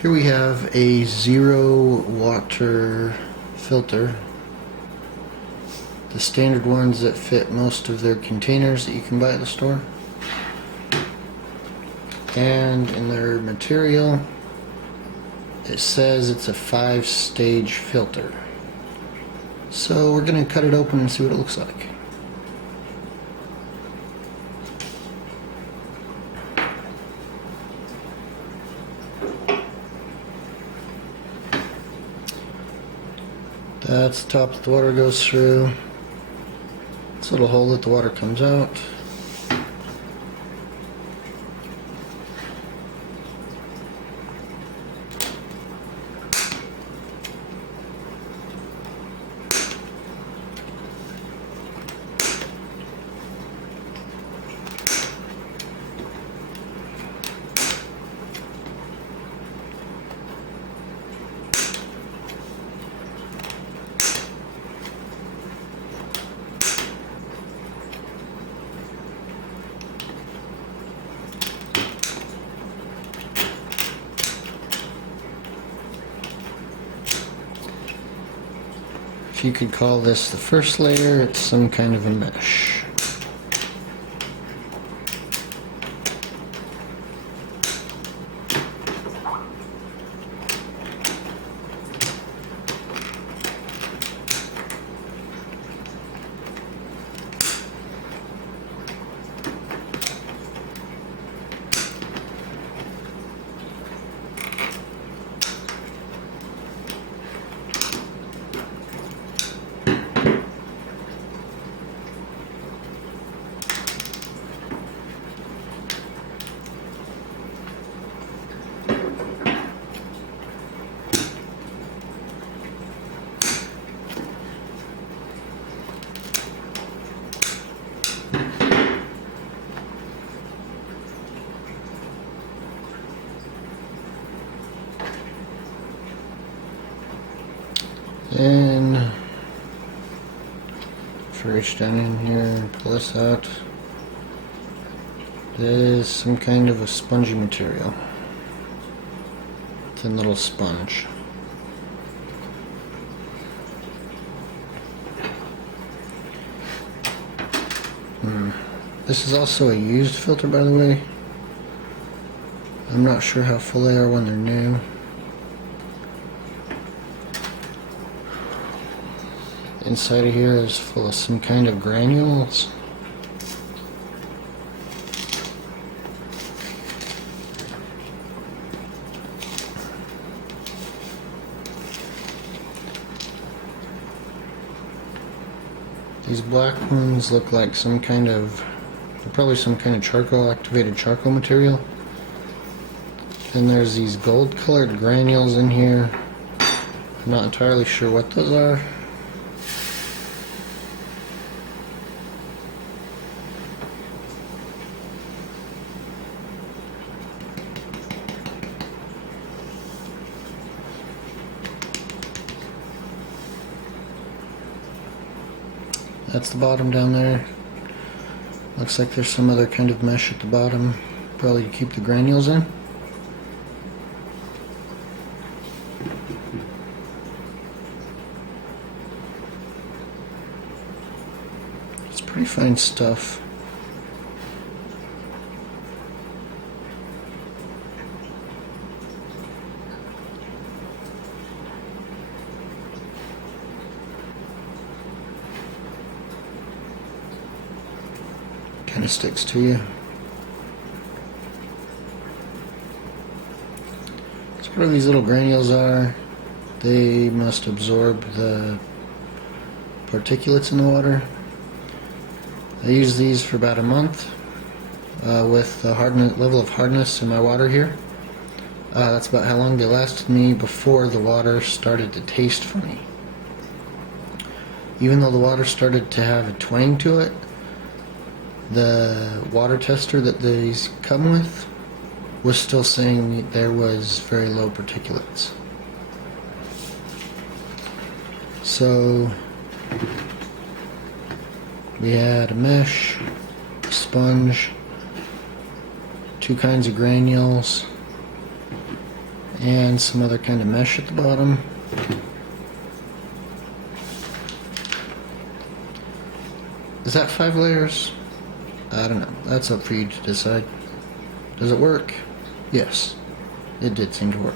Here we have a zero water filter. The standard ones that fit most of their containers that you can buy at the store. And in their material, it says it's a 5-stage filter. So we're going to cut it open and see what it looks like. That's the top that the water goes through. This little hole that the water comes out. If you could call this the first layer, it's some kind of a mesh. And if I reach down in here and pull this out, it is some kind of a spongy material. Thin little sponge. This is also a used filter, by the way. I'm not sure how full they are when they're new. Inside of here is full of some kind of granules. These black ones look like some kind of, probably some kind of charcoal, activated charcoal material. Then there's these gold colored granules in here. I'm not entirely sure what those are. That's the bottom down there. Looks like there's some other kind of mesh at the bottom, probably to keep the granules in. It's pretty fine stuff. Kind of sticks to you. So what these little granules are, they must absorb the particulates in the water. I use these for about a month with the level of hardness in my water here. That's about how long they lasted me before the water started to taste funny. Even though the water started to have a twang to it, the water tester that these come with was still saying there was very low particulates. So we had a mesh, a sponge, two kinds of granules, and some other kind of mesh at the bottom. Is that 5 layers? I don't know. That's up for you to decide. Does it work? Yes, it did seem to work.